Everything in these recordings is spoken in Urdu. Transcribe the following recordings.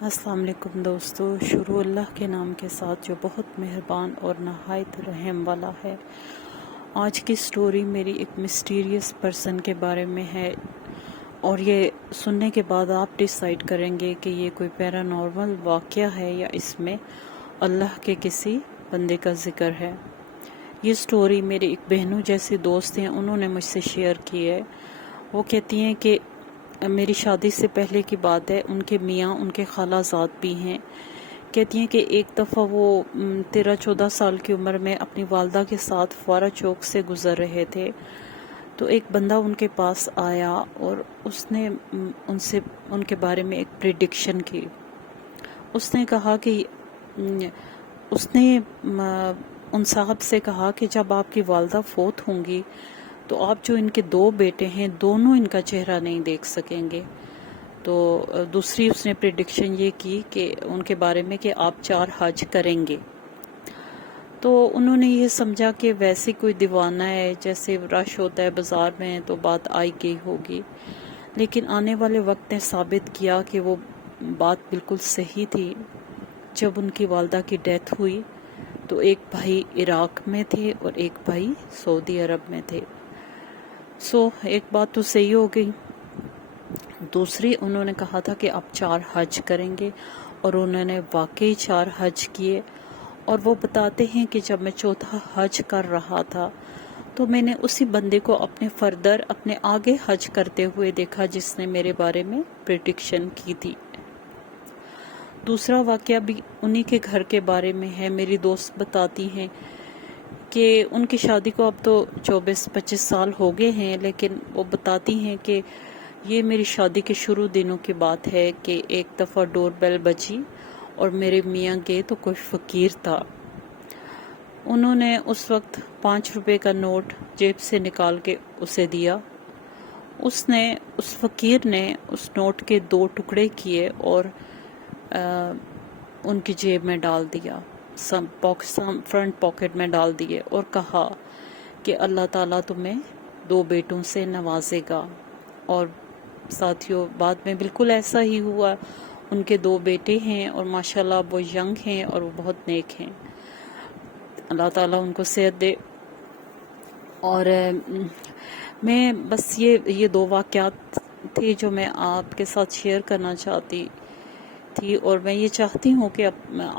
السلام علیکم دوستو، شروع اللہ کے نام کے ساتھ جو بہت مہربان اور نہایت رحم والا ہے۔ آج کی سٹوری میری ایک مسٹیریس پرسن کے بارے میں ہے، اور یہ سننے کے بعد آپ ڈیسائیڈ کریں گے کہ یہ کوئی پیرانارمل واقعہ ہے یا اس میں اللہ کے کسی بندے کا ذکر ہے۔ یہ سٹوری میری ایک بہنوں جیسی دوست ہیں، انہوں نے مجھ سے شیئر کی ہے۔ وہ کہتی ہیں کہ میری شادی سے پہلے کی بات ہے، ان کے میاں ان کے خالہ زاد بھی ہیں۔ کہتی ہیں کہ ایک دفعہ وہ 13-14 سال کی عمر میں اپنی والدہ کے ساتھ فوارہ چوک سے گزر رہے تھے، تو ایک بندہ ان کے پاس آیا اور اس نے ان کے بارے میں ایک پریڈکشن کی۔ اس نے کہا کہ اس نے ان صاحب سے کہا کہ جب آپ کی والدہ فوت ہوں گی تو آپ جو ان کے 2 بیٹے ہیں، دونوں ان کا چہرہ نہیں دیکھ سکیں گے۔ تو دوسری اس نے پریڈکشن یہ کی کہ ان کے بارے میں کہ آپ 4 حج کریں گے۔ تو انہوں نے یہ سمجھا کہ ویسے کوئی دیوانہ ہے، جیسے رش ہوتا ہے بازار میں تو بات آئی گئی ہوگی، لیکن آنے والے وقت نے ثابت کیا کہ وہ بات بالکل صحیح تھی۔ جب ان کی والدہ کی ڈیتھ ہوئی تو ایک بھائی عراق میں تھے اور ایک بھائی سعودی عرب میں تھے۔ ایک بات تو صحیح ہو گئی۔ دوسری انہوں نے کہا تھا کہ آپ 4 حج کریں گے، اور انہوں نے واقعی 4 حج کیے۔ اور وہ بتاتے ہیں کہ جب میں 4تھا حج کر رہا تھا تو میں نے اسی بندے کو اپنے آگے حج کرتے ہوئے دیکھا جس نے میرے بارے میں پریڈکشن کی تھی۔ دوسرا واقعہ بھی انہی کے گھر کے بارے میں ہے۔ میری دوست بتاتی ہیں کہ ان کی شادی کو اب تو 24-25 سال ہو گئے ہیں، لیکن وہ بتاتی ہیں کہ یہ میری شادی کے شروع دنوں کی بات ہے کہ ایک دفعہ ڈور بیل بجی اور میرے میاں گئے تو کوئی فقیر تھا۔ انہوں نے اس وقت 5 روپے کا نوٹ جیب سے نکال کے اسے دیا۔ اس فقیر نے اس نوٹ کے 2 ٹکڑے کیے اور ان کی جیب میں ڈال دیا، فرنٹ پاکٹ میں ڈال دیے، اور کہا کہ اللہ تعالیٰ تمہیں 2 بیٹوں سے نوازے گا۔ اور ساتھیوں، بعد میں بالکل ایسا ہی ہوا۔ ان کے 2 بیٹے ہیں اور ماشاءاللہ وہ ینگ ہیں اور وہ بہت نیک ہیں۔ اللہ تعالیٰ ان کو صحت دے۔ اور میں بس یہ 2 واقعات تھے جو میں آپ کے ساتھ شیئر کرنا چاہتی تھی، اور میں یہ چاہتی ہوں کہ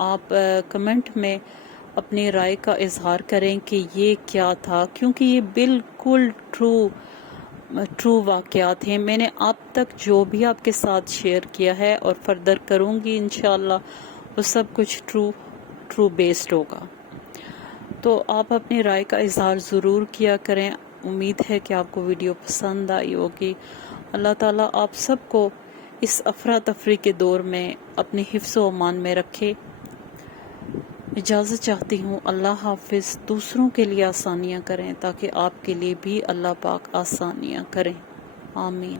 آپ کمنٹ میں اپنی رائے کا اظہار کریں کہ یہ کیا تھا، کیونکہ یہ بالکل ٹرو واقعات ہیں۔ میں نے اب تک جو بھی آپ کے ساتھ شیئر کیا ہے اور فردر کروں گی انشاءاللہ، وہ سب کچھ ٹرو بیسڈ ہوگا۔ تو آپ اپنی رائے کا اظہار ضرور کیا کریں۔ امید ہے کہ آپ کو ویڈیو پسند آئی ہوگی۔ اللہ تعالیٰ آپ سب کو اس افراتفری کے دور میں اپنے حفظ و امان میں رکھے۔ اجازت چاہتی ہوں۔ اللہ حافظ۔ دوسروں کے لیے آسانیاں کریں تاکہ آپ کے لیے بھی اللہ پاک آسانیاں کریں۔ آمین۔